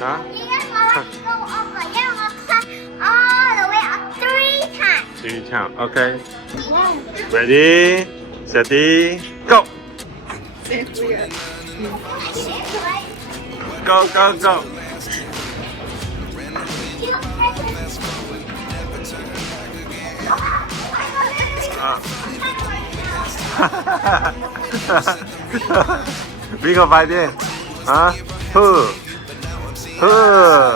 Huh? You just want to go up, but you don't want to climb all the way up 3 times. 3 times. Okay. Ready, steady, go. Go, go, go. Biết không phải đi hả? Hừ hừ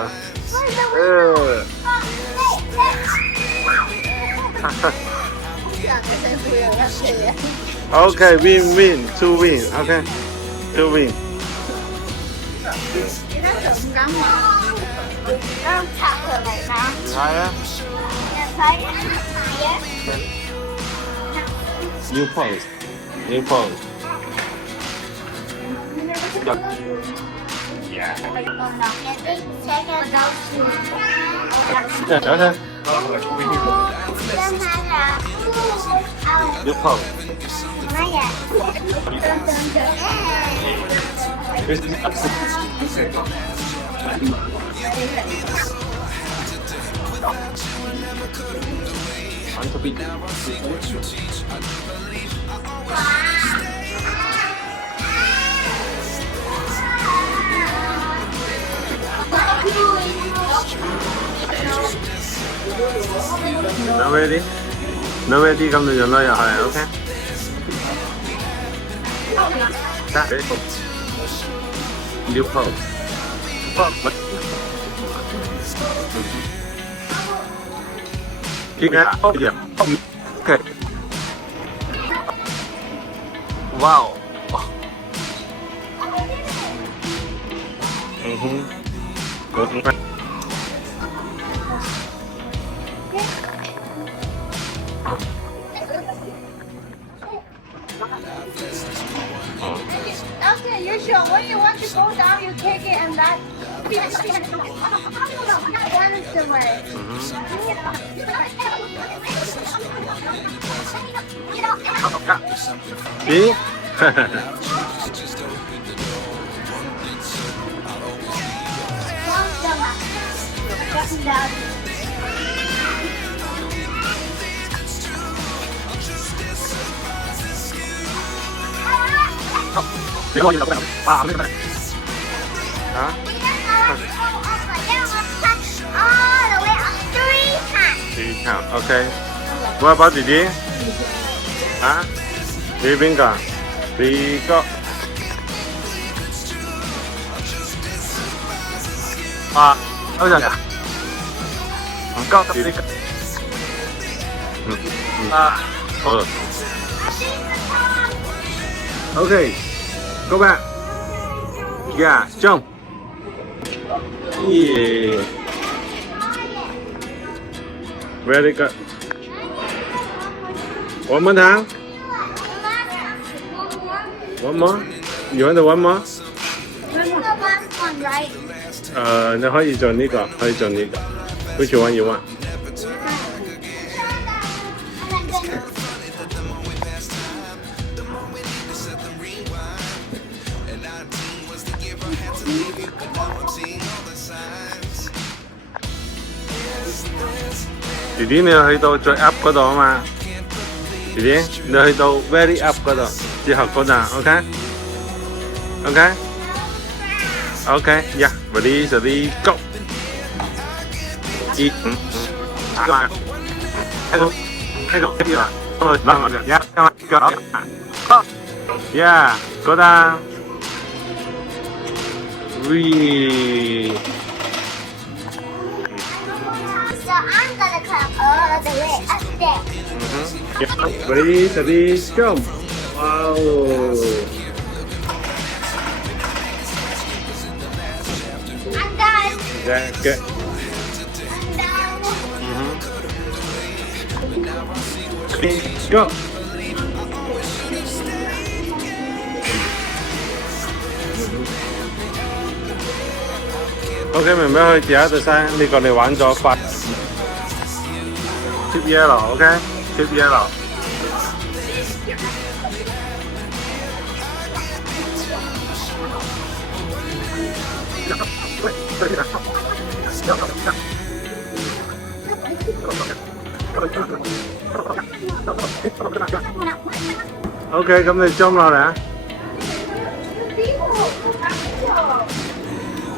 Okay, win, 2 win, okay, 2 win. Không chặt được này hả? Hai á. Thấy New pose, new pose. Yeah. Okay. New pose. On to beat. No ready? No ready, come to your lawyer, okay? Start. New pose. Keep it up. Okay. Wow. Okay, you sure when you want to go down, you take it and that. That is the way. See? Hả? All the way up 3 times. 3 times. Okay. What about Didi? Hả? Đi bên cả. Đi có. Đâu rồi nhỉ? Có tập đi. Okay. Go back. Yeah, jump. Yeah. Very good. One more time. One more. You want one more? Right. 你可以做呢個，可以做呢個。Which one you want? Didi 你去到最 up 嗰度啊嘛，Didi 你去到 very up 嗰度之後嗰陣 ，OK，OK，OK， yeah， ready steady go， 一，yeah，go down， So I'm gonna climb all the way up there. Ready, steady, jump. Wow. I'm done. Yeah, good. I'm done. Go. OK， 明白去第一對山，呢個你玩咗8 tip yellow，OK，tip yellow。OK， 咁你裝落嚟啊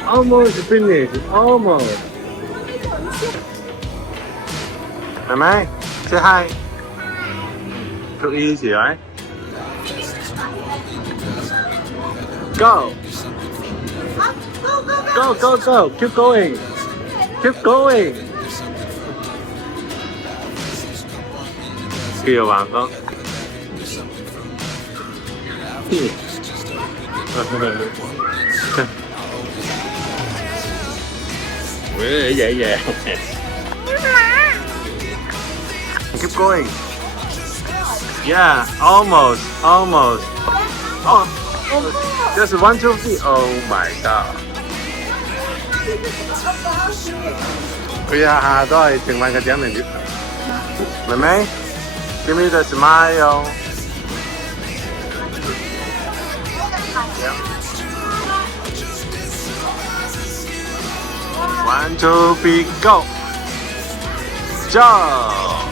！Almost finished. Almost. 妹妹，say hi. Too easy, right? Go. Go, go, go. Keep going. Keep going. 叫橫哥。喂，爺爺。Keep going. Yeah, almost, almost. Oh, just 1, 2, 3. Oh my god. 佢下都係剩翻個獎嚟。妹妹 ，give me the smile. One, two, three, go! Jump!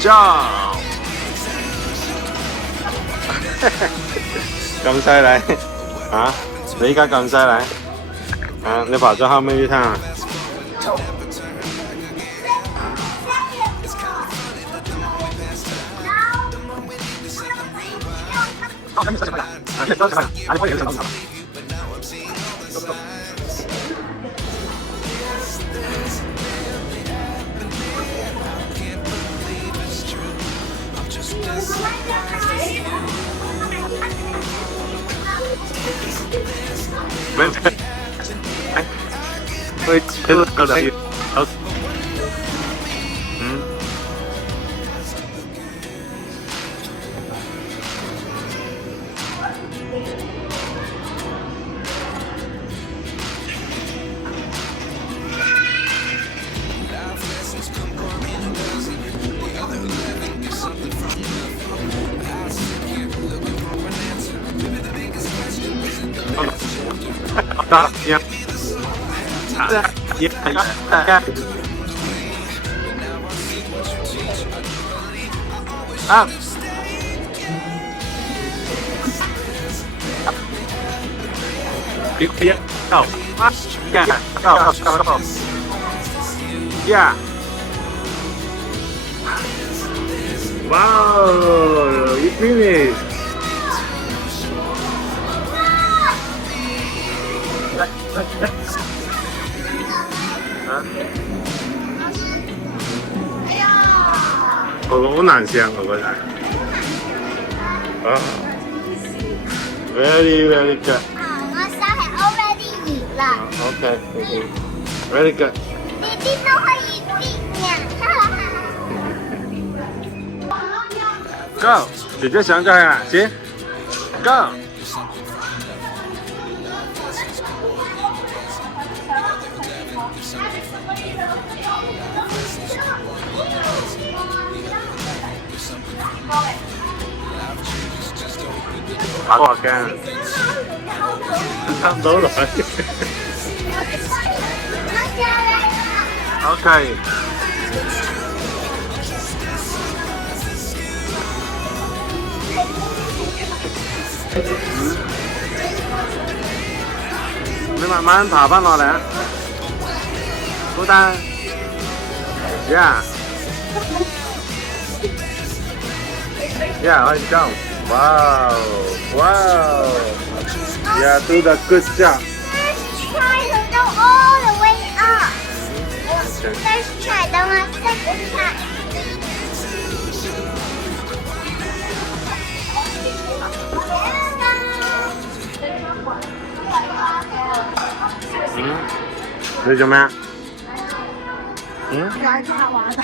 Jump! 咁犀利啊！你依家咁犀利啊！你跑咗後面一趟啊？喂，夠啦，好，得，呀。啊！别到啊！到 ，Yeah！ Wow! You finished! 好難上我覺得。啊 ，very very good。我手係 already 熱啦。OK，very good。弟弟都可以跌呀。Go， 姐姐想幹呀，姐 ，Go。打過鏡，差唔多來。OK。你慢慢爬翻落嚟啊！孤單 ，Yeah， Yeah， 可以 go。Wow! Wow! Yeah, do the good job. Let's try to go all the way up. Let's try. 等我second try. 你做咩啊？玩卡玩的。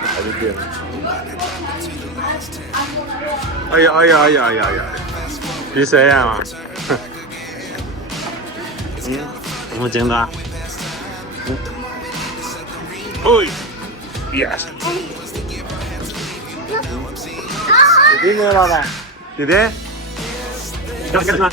喺呢邊。哎呀哎呀哎呀哎呀哎呀！俾死啊嘛！有冇整到啊？哎 ，yes！ 弟弟咩落嚟？弟弟，跟住嘛，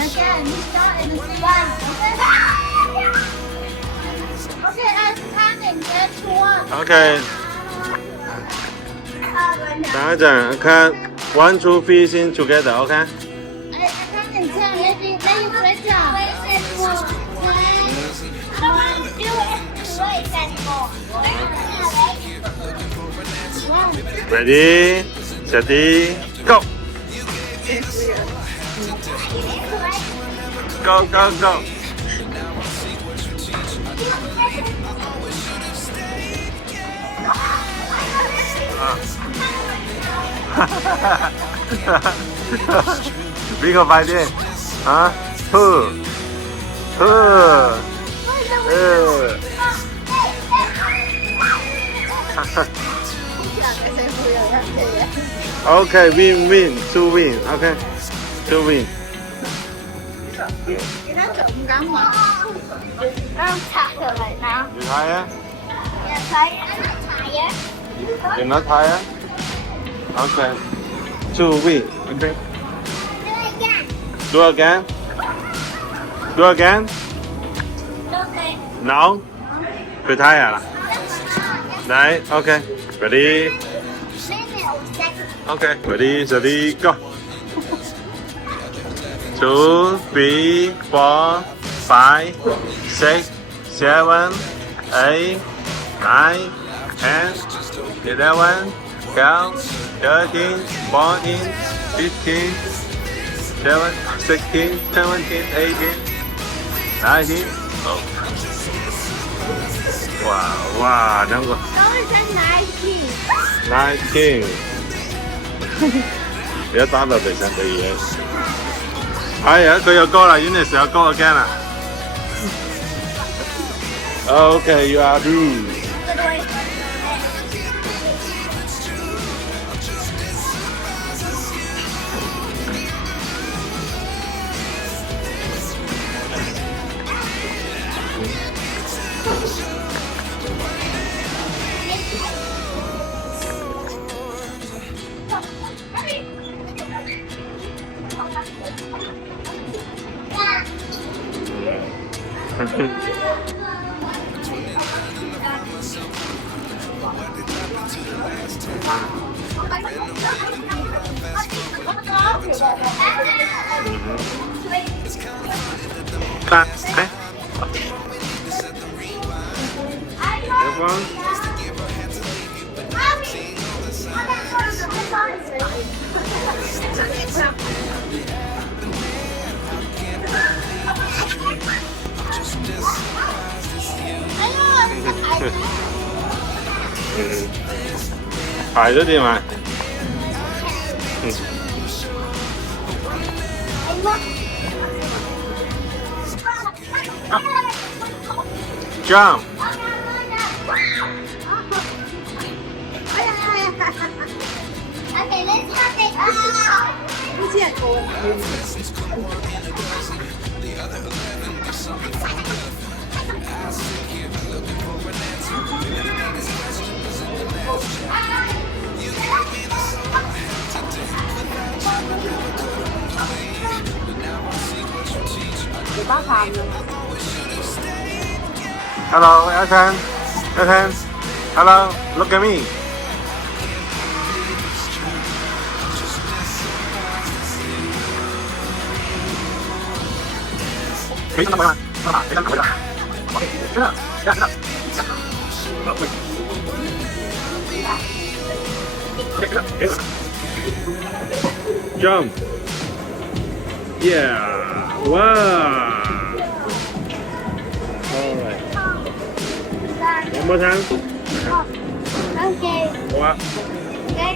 Again, we start in the one. Okay, let's come in just one. OK，等一陣看 one two three 先 together，OK？ I can't tell. Let you press down. I don't want to do it anymore. Ready, steady, go. Go, go, go. Biết không phải đi hả? Hừ hừ ừ. Okay, win, two win, okay, two win. Nó trộm gắn mà. Nó thả trở lại nào. You thấy á? Dạ thấy, nó thả á. You not thấy á? Okay, two win, okay. Do again. Do again. Okay. No. Cứ thấy à? Đấy, okay. Ready. Okay, ready, steady, go. 2, 3, 4, 5, 6, 7, 8, 9, 10, 11, 12, 13, 14, 15, 16, 17, 18, 19. Oh. Wow, wow, đang rồi. Nó là 19. 19. 而家打到地上嘅嘢。係啊，佢有歌啦 ，Eunice 有歌 again 啦。Okay, you are due. Ta, đấy. Được không? Phải rất đi mà. Jump. Okay, let's have it. Hello, Ethan. Ethan. Hello, look at me. Jump. Yeah. Wow. Alright. One more time. Okay. What? Okay.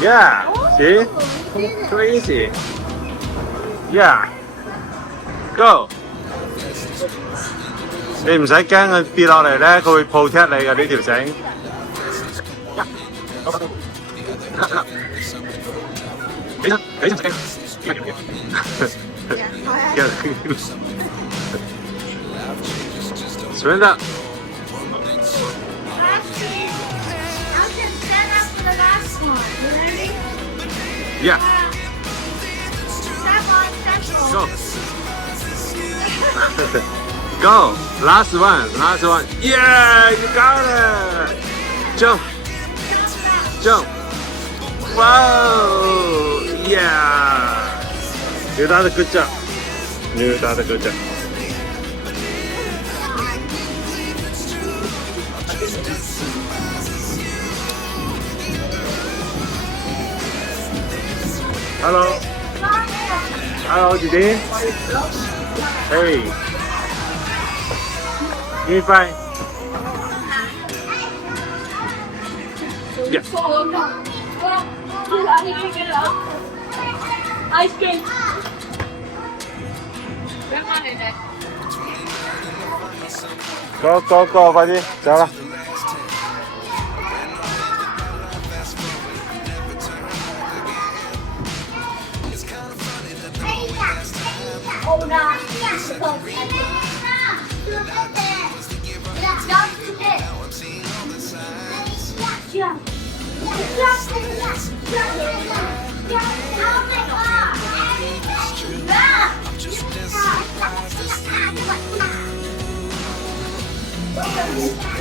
Yeah. See? Too easy. Yeah. Go. 你唔使驚佢跌落嚟咧，佢會 protect 你嘅呢條繩。起身，起身， Surrender. Yeah. Go. Go. Last one. Last one. Yeah, you got it. Jump. Jump. Wow. Yeah. You did a good job. You did a good job. Hello. Hello, Didi. Hey. Give me five. Yeah. Ice cream. Go, go, go, 快点，走了。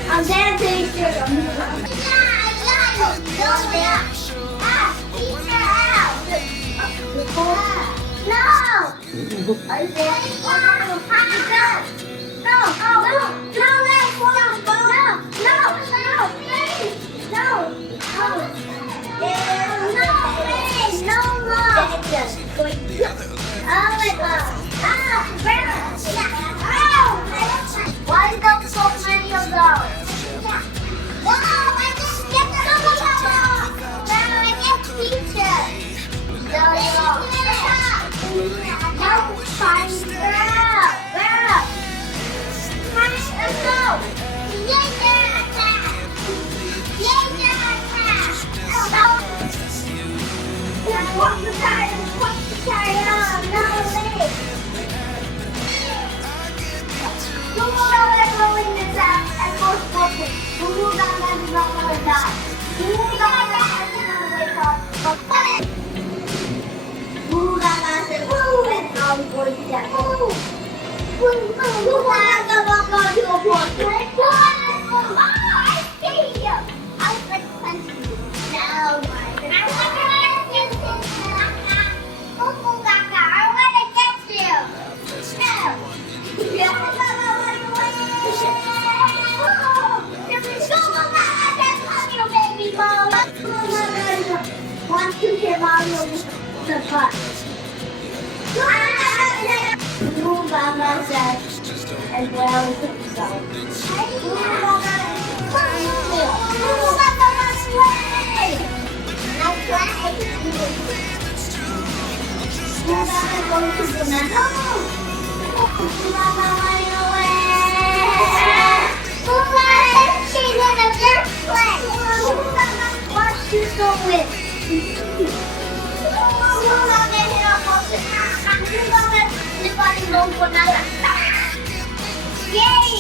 I'm dancing. No! Are you dancing? No! Oh my god! Why is there so many of those? Wow, I just get the bubble. Now I get pizza. There we go. No, fine girl. Let's go. Walk the tire. No, wait. As well as himself. Yay!